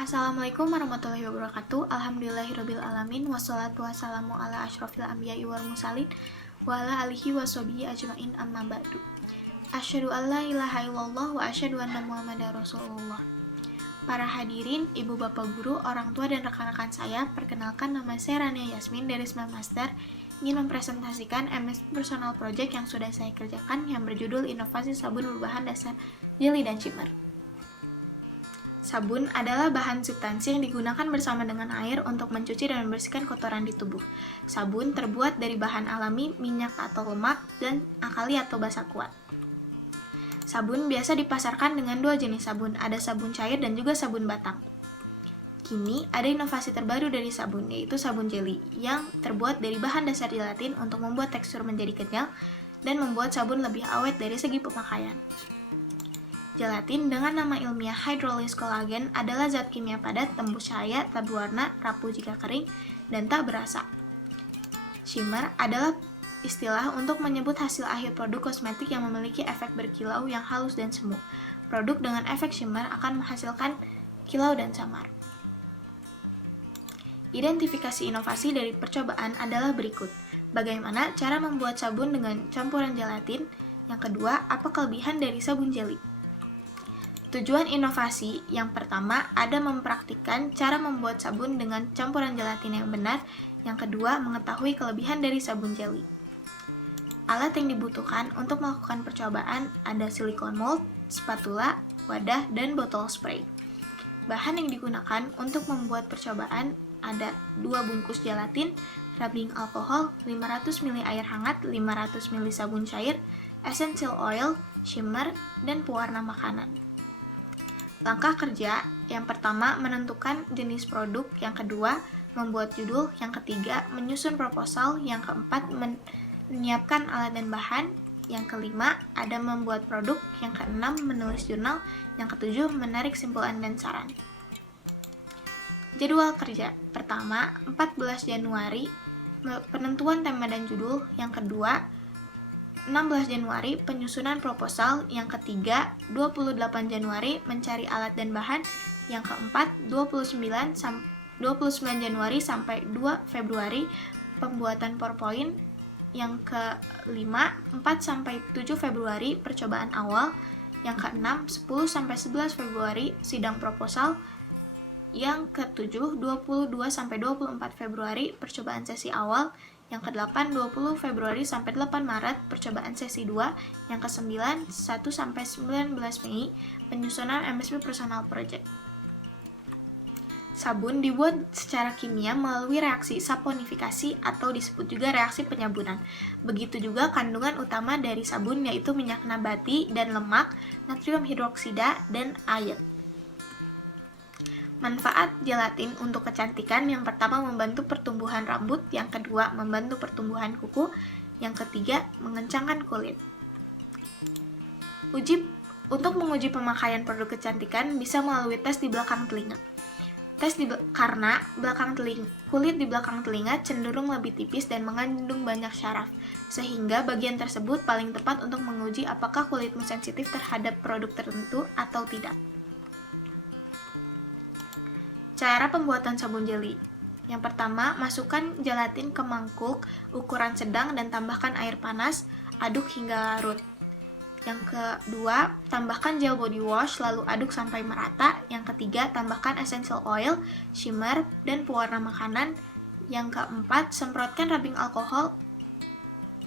Assalamualaikum warahmatullahi wabarakatuh. Alhamdulillahirabbil alamin wassalatu wassalamu ala asyrofil anbiya'i wal mursalin wa ala alihi washabihi ajmain amma ba'du. Asyhadu an la ilaha illallah wa asyhadu anna Muhammadar Rasulullah. Para hadirin, ibu bapak guru, orang tua dan rekan-rekan saya, perkenalkan nama saya Rania Yasmin dari Smart Master, ingin mempresentasikan MS Personal Project yang sudah saya kerjakan yang berjudul Inovasi Sabun Berbahan Dasar Jelly dan Shimmer. Sabun adalah bahan substansi yang digunakan bersama dengan air untuk mencuci dan membersihkan kotoran di tubuh. Sabun terbuat dari bahan alami, minyak atau lemak, dan alkali atau basa kuat. Sabun biasa dipasarkan dengan dua jenis sabun, ada sabun cair dan juga sabun batang. Kini, ada inovasi terbaru dari sabun, yaitu sabun jelly, yang terbuat dari bahan dasar gelatin untuk membuat tekstur menjadi kenyal dan membuat sabun lebih awet dari segi pemakaian. Gelatin dengan nama ilmiah hydrolysed collagen adalah zat kimia padat, tembus cahaya, tak berwarna, rapuh jika kering, dan tak berasa. Shimmer adalah istilah untuk menyebut hasil akhir produk kosmetik yang memiliki efek berkilau yang halus dan semu. Produk dengan efek shimmer akan menghasilkan kilau dan samar. Identifikasi inovasi dari percobaan adalah berikut. Bagaimana cara membuat sabun dengan campuran gelatin? Yang kedua, apa kelebihan dari sabun jelly? Tujuan inovasi yang pertama ada mempraktikkan cara membuat sabun dengan campuran gelatin yang benar. Yang kedua, mengetahui kelebihan dari sabun jelly. Alat yang dibutuhkan untuk melakukan percobaan ada silikon mold, spatula, wadah, dan botol spray. Bahan yang digunakan untuk membuat percobaan ada 2 bungkus gelatin, rubbing alkohol, 500 ml air hangat, 500 ml sabun cair, essential oil, shimmer, dan pewarna makanan. Langkah kerja, yang pertama menentukan jenis produk, yang kedua membuat judul, yang ketiga menyusun proposal, yang keempat menyiapkan alat dan bahan, yang kelima ada membuat produk, yang keenam menulis jurnal, yang ketujuh menarik kesimpulan dan saran. Jadwal kerja, pertama 14 Januari penentuan tema dan judul, yang kedua 16 Januari penyusunan proposal, yang ketiga 28 Januari mencari alat dan bahan, yang keempat 29 Januari sampai 2 Februari pembuatan PowerPoint, yang kelima 4 sampai 7 Februari percobaan awal, yang keenam 10 sampai 11 Februari sidang proposal, yang ketujuh 22 sampai 24 Februari percobaan sesi awal, yang ke-8 20 Februari sampai 8 Maret percobaan sesi 2, yang ke-9 1 sampai 19 Mei penyusunan MSP Personal Project. Sabun dibuat secara kimia melalui reaksi saponifikasi atau disebut juga reaksi penyabunan. Begitu juga kandungan utama dari sabun yaitu minyak nabati dan lemak, natrium hidroksida, dan air. Manfaat gelatin untuk kecantikan, yang pertama membantu pertumbuhan rambut, yang kedua membantu pertumbuhan kuku, yang ketiga mengencangkan kulit. Untuk menguji pemakaian produk kecantikan bisa melalui tes di belakang telinga. Karena kulit di belakang telinga cenderung lebih tipis dan mengandung banyak syaraf, sehingga bagian tersebut paling tepat untuk menguji apakah kulitmu sensitif terhadap produk tertentu atau tidak. Cara pembuatan sabun jelly. Yang pertama, masukkan gelatin ke mangkuk ukuran sedang dan tambahkan air panas, aduk hingga larut. Yang kedua, tambahkan gel body wash lalu aduk sampai merata. Yang ketiga, tambahkan essential oil, shimmer, dan pewarna makanan. Yang keempat, semprotkan rubbing alkohol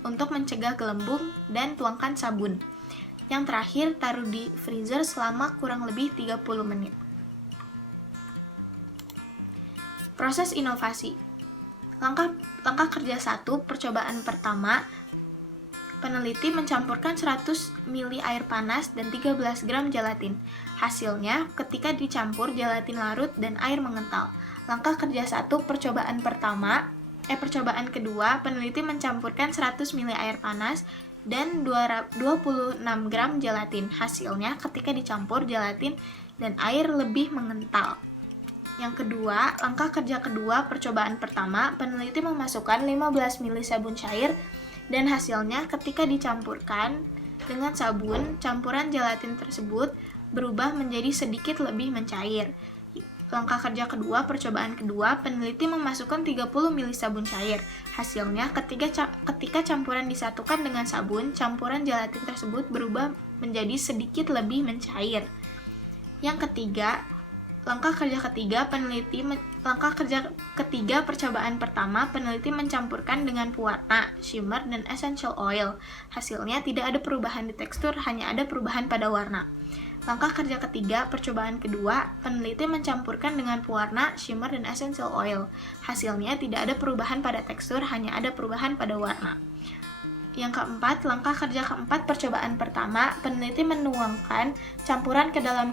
untuk mencegah gelembung dan tuangkan sabun. Yang terakhir, taruh di freezer selama kurang lebih 30 menit. Proses inovasi. Langkah kerja 1, percobaan pertama. Peneliti mencampurkan 100 ml air panas dan 13 gram gelatin. Hasilnya, ketika dicampur gelatin larut dan air mengental. Langkah kerja 1, percobaan kedua, peneliti mencampurkan 100 ml air panas dan 26 gram gelatin. Hasilnya, ketika dicampur gelatin dan air lebih mengental. Yang kedua, langkah kerja kedua percobaan pertama, peneliti memasukkan 15 ml sabun cair dan hasilnya ketika dicampurkan dengan sabun, campuran gelatin tersebut berubah menjadi sedikit lebih mencair. Langkah kerja kedua, percobaan kedua, peneliti memasukkan 30 ml sabun cair. Hasilnya, ketika campuran disatukan dengan sabun, campuran gelatin tersebut berubah menjadi sedikit lebih mencair. Yang ketiga, langkah kerja ketiga percobaan pertama, peneliti mencampurkan dengan pewarna, shimmer, dan essential oil. Hasilnya tidak ada perubahan di tekstur, hanya ada perubahan pada warna. Langkah kerja ketiga, percobaan kedua, peneliti mencampurkan dengan pewarna, shimmer, dan essential oil. Hasilnya tidak ada perubahan pada tekstur, hanya ada perubahan pada warna. Yang keempat, langkah kerja keempat, percobaan pertama, peneliti menuangkan campuran ke dalam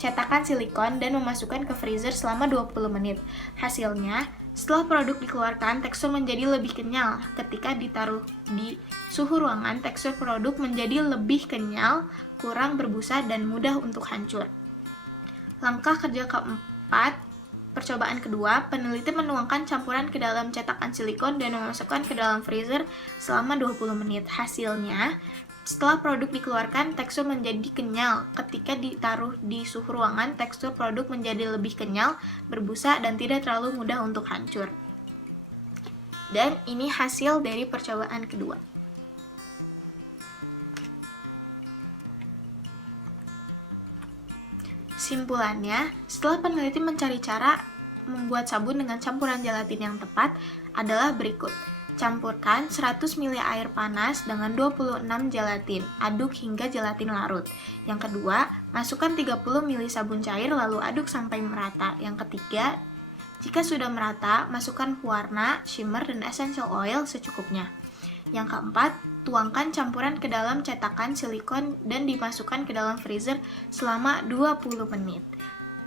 cetakan silikon dan memasukkan ke freezer selama 20 menit. Hasilnya, setelah produk dikeluarkan, tekstur menjadi lebih kenyal. Ketika ditaruh di suhu ruangan, tekstur produk menjadi lebih kenyal, kurang berbusa, dan mudah untuk hancur. Langkah kerja keempat, percobaan kedua, peneliti menuangkan campuran ke dalam cetakan silikon dan memasukkan ke dalam freezer selama 20 menit. Hasilnya, setelah produk dikeluarkan, tekstur menjadi kenyal. Ketika ditaruh di suhu ruangan, tekstur produk menjadi lebih kenyal, berbusa, dan tidak terlalu mudah untuk hancur. Dan ini hasil dari percobaan kedua. Simpulannya, setelah peneliti mencari cara membuat sabun dengan campuran gelatin yang tepat adalah berikut. Campurkan 100 ml air panas dengan 26 gelatin. Aduk hingga gelatin larut. Yang kedua, masukkan 30 ml sabun cair lalu aduk sampai merata. Yang ketiga, jika sudah merata, masukkan pewarna, shimmer, dan essential oil secukupnya. Yang keempat, tuangkan campuran ke dalam cetakan silikon dan dimasukkan ke dalam freezer selama 20 menit.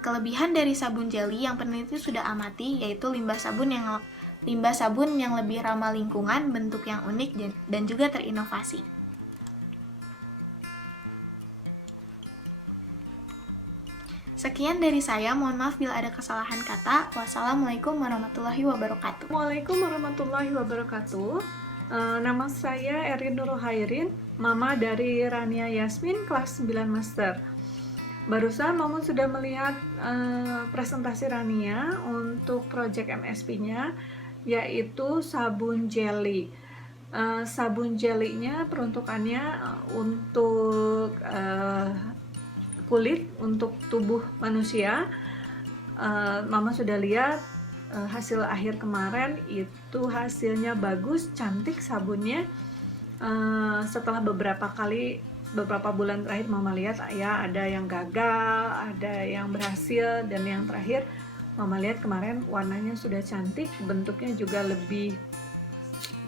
Kelebihan dari sabun jelly yang peneliti sudah amati yaitu limbah sabun yang lebih ramah lingkungan, bentuk yang unik, dan juga terinovasi. Sekian dari saya, mohon maaf bila ada kesalahan kata. Wassalamualaikum warahmatullahi wabarakatuh. Waalaikumsalam warahmatullahi wabarakatuh. Nama saya Erin Nurul Hairin, mama dari Rania Yasmin, kelas 9 master. Barusan Mama sudah melihat presentasi Rania untuk project MSP-nya, yaitu sabun jelly. Sabun jelly-nya peruntukannya untuk kulit, untuk tubuh manusia. Mama sudah lihat hasil akhir kemarin, itu hasilnya bagus, cantik sabunnya. Setelah beberapa bulan terakhir Mama lihat ya ada yang gagal, ada yang berhasil, dan yang terakhir Mama lihat kemarin warnanya sudah cantik, bentuknya juga lebih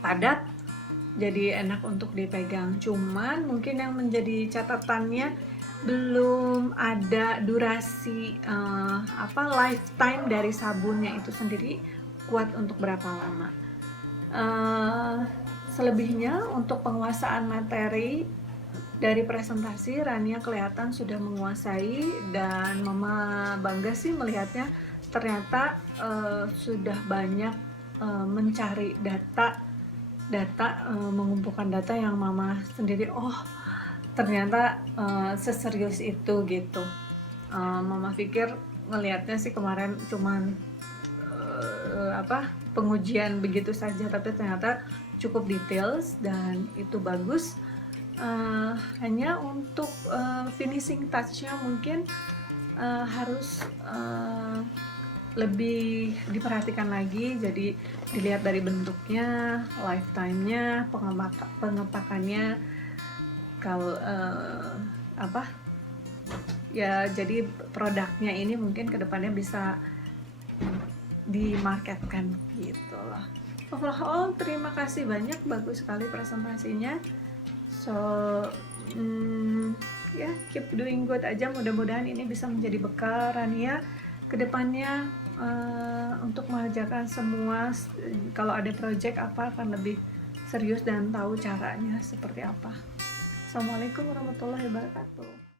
padat, jadi enak untuk dipegang. Cuman mungkin yang menjadi catatannya belum ada durasi lifetime dari sabunnya itu sendiri kuat untuk berapa lama. Selebihnya untuk penguasaan materi dari presentasi, Rania kelihatan sudah menguasai, dan Mama bangga sih melihatnya. Ternyata sudah banyak mencari data, mengumpulkan data yang Mama sendiri, ternyata seserius itu gitu. Mama pikir ngelihatnya sih kemarin cuman pengujian begitu saja, tapi ternyata cukup details dan itu bagus. Hanya untuk finishing touch-nya mungkin harus lebih diperhatikan lagi, jadi dilihat dari bentuknya, lifetime-nya, pengepakannya, kalau jadi produknya ini mungkin kedepannya bisa dimarketkan gitu loh. Overall terima kasih banyak, bagus sekali presentasinya. So keep doing good aja, mudah-mudahan ini bisa menjadi bekal Rania kedepannya untuk mengerjakan semua. Kalau ada project akan lebih serius dan tahu caranya seperti apa. Assalamualaikum warahmatullahi wabarakatuh.